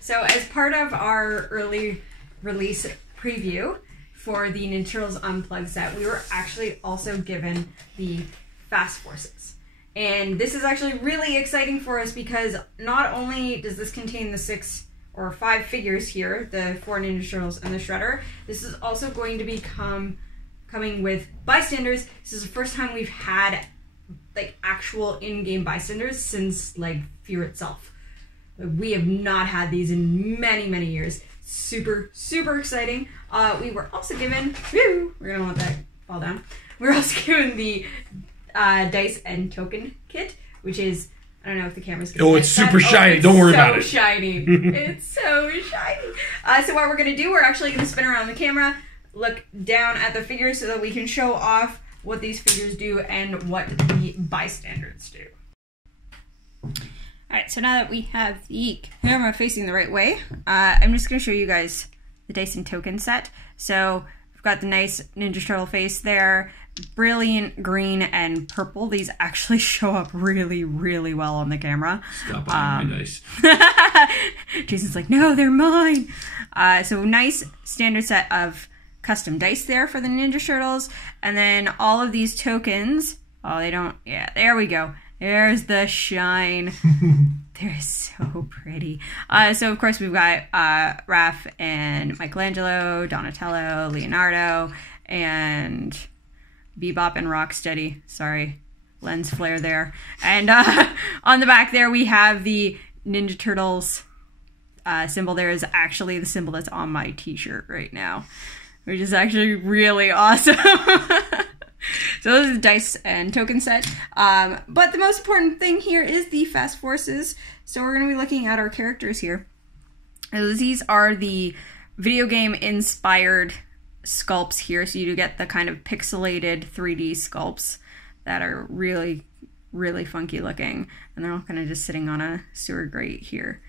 So as part of our early release preview for the Ninja Turtles Unplugged set, we were actually also given the Fast Forces. And this is actually really exciting for us because not only does this contain the 6 or 5 figures here, the 4 Ninja Turtles and the Shredder, this is also going to be coming with Bystanders. This is the first time we've had like actual in-game Bystanders since like Fear itself. We have not had these in many, many years. Super, super exciting. We were also given, we're gonna let that fall down. We were also given the Dayson Token kit, which is, I don't know if the camera's gonna it's super shiny. Don't worry about it. It's so shiny. It's so shiny. So what we're gonna do, we're actually gonna spin around the camera, look down at the figures so that we can show off what these figures do and what the Bystanders do. Alright, so now that we have the camera facing the right way, I'm just going to show you guys the Dayson Token set. So, we've got the nice Ninja Turtle face there, brilliant green and purple. These actually show up really, really well on the camera. Stop buying my dice. Jason's like, no, they're mine! So, nice standard set of custom dice there for the Ninja Turtles, and then all of these tokens, there we go. There's the shine. They're so pretty. So, of course, we've got Raph and Michelangelo, Donatello, Leonardo, and Bebop and Rocksteady. Sorry, lens flare there. And on the back there, we have the Ninja Turtles symbol. There is actually the symbol that's on my t-shirt right now, which is actually really awesome. So this is the dice and token set. But the most important thing here is the Fast Forces. So we're going to be looking at our characters here. These are the video game inspired sculpts here. So you do get the kind of pixelated 3D sculpts that are really, really funky looking. And they're all kind of just sitting on a sewer grate here.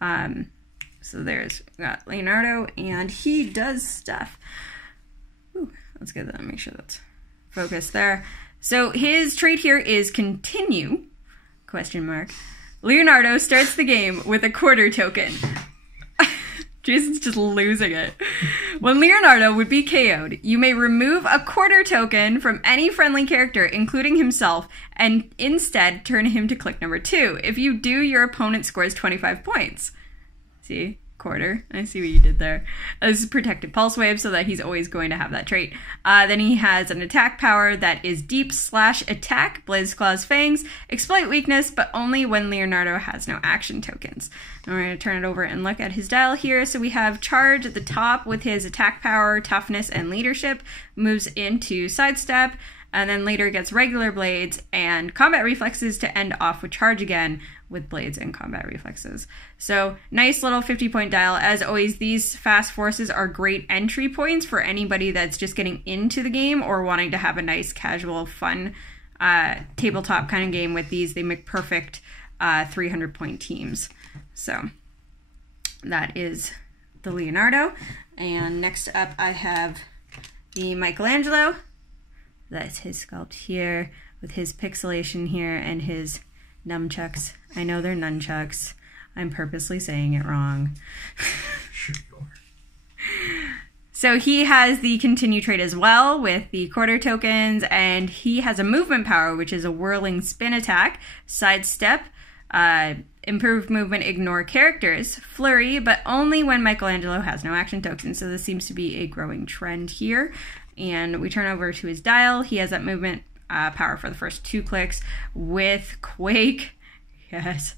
So we've got Leonardo, and he does stuff. Ooh, let's get that, make sure that's focus there. So his trait here is continue, ? Leonardo starts the game with a quarter token. Jason's just losing it. When Leonardo would be KO'd, you may remove a quarter token from any friendly character, including himself, and instead turn him to click number 2. If you do, your opponent scores 25 points. See? Quarter. I see what you did there. This is protected pulse wave, so that he's always going to have that trait. Then he has an attack power that is deep / attack, blaze claws, fangs, exploit weakness, but only when Leonardo has no action tokens. And we're going to turn it over and look at his dial here. So we have charge at the top with his attack power, toughness, and leadership, moves into sidestep, and then later gets regular blades and combat reflexes to end off with charge again with blades and combat reflexes. So nice little 50-point dial. As always, these Fast Forces are great entry points for anybody that's just getting into the game or wanting to have a nice, casual, fun tabletop kind of game with these. They make perfect 300-point teams. So that is the Leonardo. And next up I have the Michelangelo. That's his sculpt here with his pixelation here and his nunchucks. I know they're nunchucks. I'm purposely saying it wrong. Sure you are. So he has the continue trait as well with the quarter tokens, and he has a movement power, which is a whirling spin attack, sidestep, improved movement, ignore characters, flurry, but only when Michelangelo has no action tokens. So this seems to be a growing trend here. And we turn over to his dial. He has that movement power for the first 2 clicks with Quake. Yes.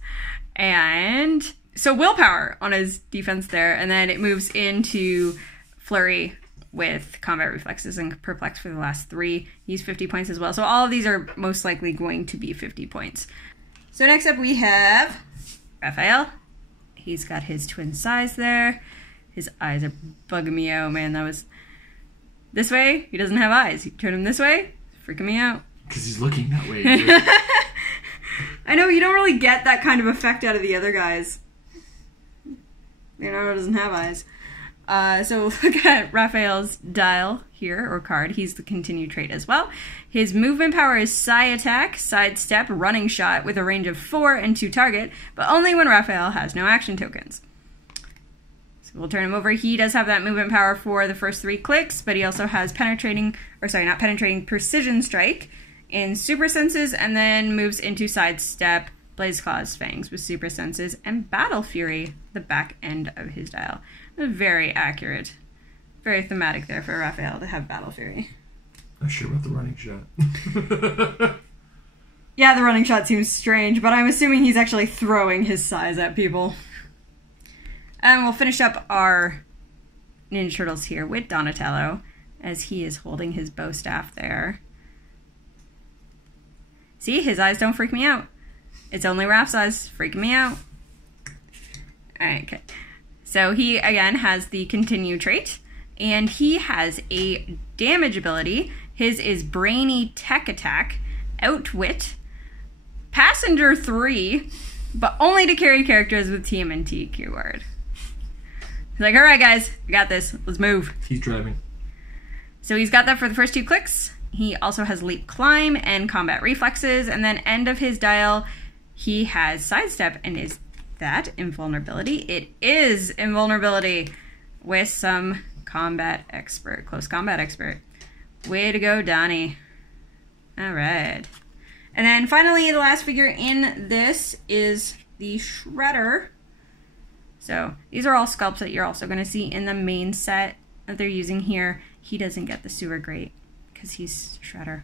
And so willpower on his defense there. And then it moves into flurry with combat reflexes and perplex for the last 3. He's 50 points as well. So all of these are most likely going to be 50 points. So next up we have Rafael. He's got his twin size there. His eyes are bugging me out, man. That was... This way, he doesn't have eyes. You turn him this way, it's freaking me out. Because he's looking that way. I know, you don't really get that kind of effect out of the other guys. Leonardo doesn't have eyes. So look at Raphael's dial here, or card. He's the continue trait as well. His movement power is Psi Attack, Sidestep, Running Shot with a range of 4 and 2 target, but only when Rafael has no action tokens. So we'll turn him over. He does have that movement power for the first 3 clicks, but he also has Precision Strike in Super Senses, and then moves into Sidestep, Blaze Claws, Fangs with Super Senses, and Battle Fury, the back end of his dial. Very accurate. Very thematic there for Rafael to have Battle Fury. Not sure about the running shot. Yeah, the running shot seems strange, but I'm assuming he's actually throwing his size at people. And we'll finish up our Ninja Turtles here with Donatello, as he is holding his bow staff there. See, his eyes don't freak me out. It's only Raph's eyes freaking me out. Alright, okay. So he, again, has the continue trait, and he has a damage ability. His is Brainy Tech Attack, Outwit, Passenger 3, but only to carry characters with TMNT keyword. He's like, alright guys, I got this, let's move. He's driving. So he's got that for the first 2 clicks. He also has Leap Climb and Combat Reflexes, and then end of his dial, he has Sidestep, and is that invulnerability? It is invulnerability with some combat expert, close combat expert. Way to go, Donnie. All right. And then finally, the last figure in this is the Shredder. So these are all sculpts that you're also going to see in the main set that they're using here. He doesn't get the sewer grate because he's Shredder.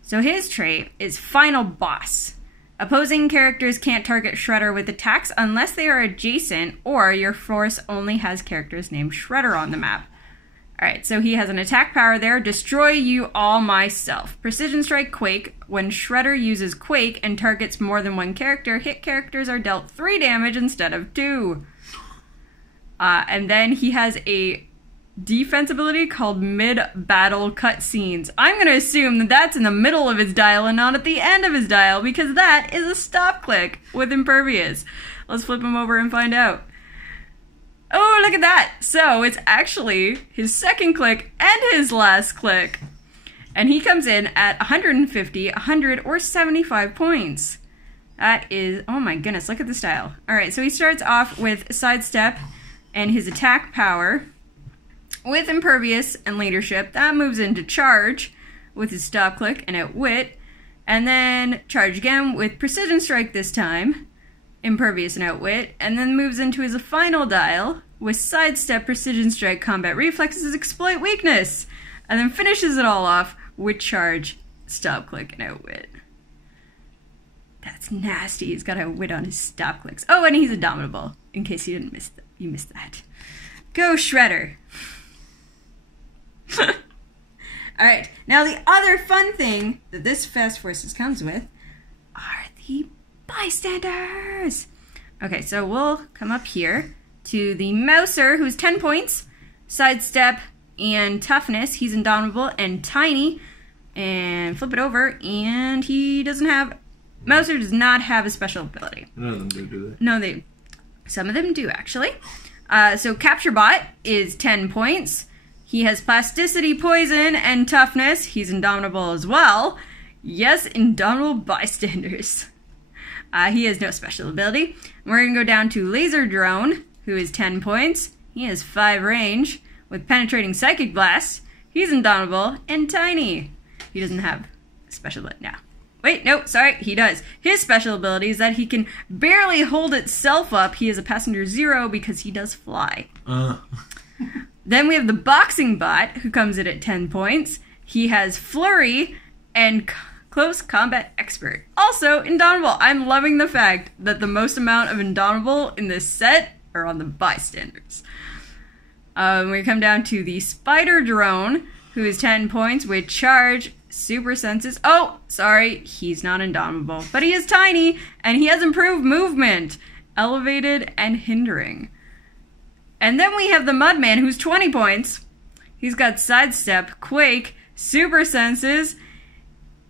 So his trait is Final Boss. Opposing characters can't target Shredder with attacks unless they are adjacent, or your force only has characters named Shredder on the map. Alright, so he has an attack power there. Destroy you all myself. Precision Strike Quake. When Shredder uses Quake and targets more than one character, hit characters are dealt 3 damage instead of 2. And then he has a defense ability called Mid-Battle Cutscenes. I'm going to assume that that's in the middle of his dial and not at the end of his dial, because that is a stop click with Impervious. Let's flip him over and find out. Oh, look at that! So it's actually his second click and his last click. And he comes in at 150, 100, or 75 points. That is, oh my goodness, look at this dial. Alright, so he starts off with Sidestep and his attack power. With Impervious and Leadership, that moves into Charge with his stop click and Outwit, and then Charge again with Precision Strike this time, Impervious and Outwit, and then moves into his final dial with Sidestep, Precision Strike, Combat Reflexes, Exploit Weakness, and then finishes it all off with Charge, Stop Click, and Outwit. That's nasty. He's got Outwit on his stop clicks. Oh, and he's Indomitable, in case you missed that. Go Shredder! Alright, now the other fun thing that this Fast Forces comes with are the Bystanders! Okay, so we'll come up here to the Mouser, who's 10 points, Sidestep, and Toughness. He's Indomitable and Tiny. And flip it over, and he doesn't have... Mouser does not have a special ability. None of them do they? No, some of them do, actually. So Capture Bot is 10 points. He has Plasticity, Poison, and Toughness. He's Indomitable as well. Yes, Indomitable Bystanders. He has no special ability. We're going to go down to Laser Drone, who is 10 points. He has 5 range with Penetrating Psychic Blast. He's Indomitable and Tiny. He doesn't have a special ability. No. Wait, no, sorry, he does. His special ability is that he can barely hold itself up. He is a Passenger 0 because he does fly. Then we have the Boxing Bot, who comes in at 10 points. He has Flurry and Close Combat Expert. Also, Indomitable. I'm loving the fact that the most amount of Indomitable in this set are on the Bystanders. We come down to the Spider Drone, who is 10 points with Charge, Super Senses. Oh, sorry, he's not Indomitable, but he is Tiny, and he has improved movement, Elevated, and Hindering. And then we have the Mudman, who's 20 points. He's got Sidestep, Quake, Super Senses,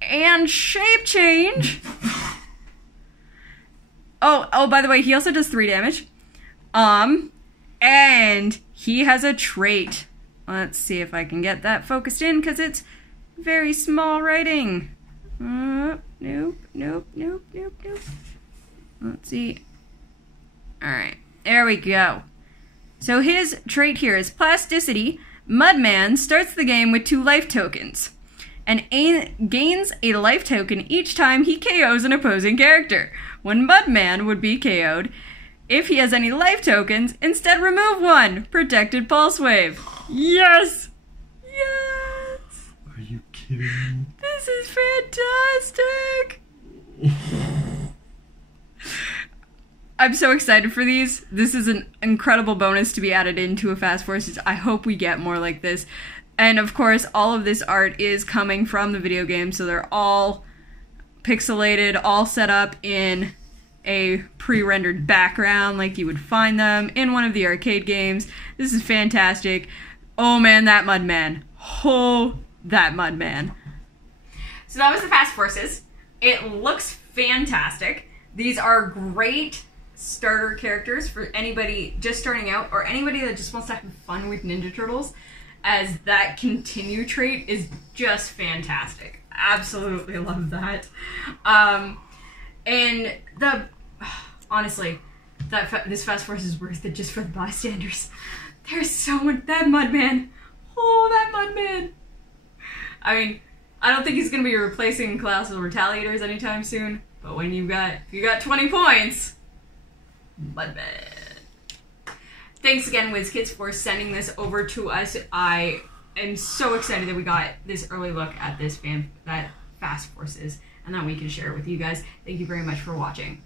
and Shape Change. Oh, by the way, he also does 3 damage. And he has a trait. Let's see if I can get that focused in, because it's very small writing. Nope. Let's see. Alright, there we go. So his trait here is plasticity. Mudman starts the game with 2 life tokens and gains a life token each time he KOs an opposing character. When Mudman would be KO'd, if he has any life tokens, instead remove 1. Protected Pulse Wave. Yes! Yes! Are you kidding me? This is fantastic! I'm so excited for these. This is an incredible bonus to be added into a Fast Forces. I hope we get more like this. And of course, all of this art is coming from the video game, so they're all pixelated, all set up in a pre-rendered background like you would find them in one of the arcade games. This is fantastic. Oh man, that Mudman. Oh, that Mudman. So that was the Fast Forces. It looks fantastic. These are great starter characters for anybody just starting out or anybody that just wants to have fun with Ninja Turtles, as that continue trait is just fantastic. Absolutely love that. And honestly, this Fast Force is worth it just for the bystanders. There's so much, that Mudman. Oh, that Mudman. I mean, I don't think he's gonna be replacing Colossal Retaliators anytime soon, but when you got 20 points, Mudman. Thanks again, WizKids, for sending this over to us. I am so excited that we got this early look at this Fast Forces and that we can share it with you guys. Thank you very much for watching.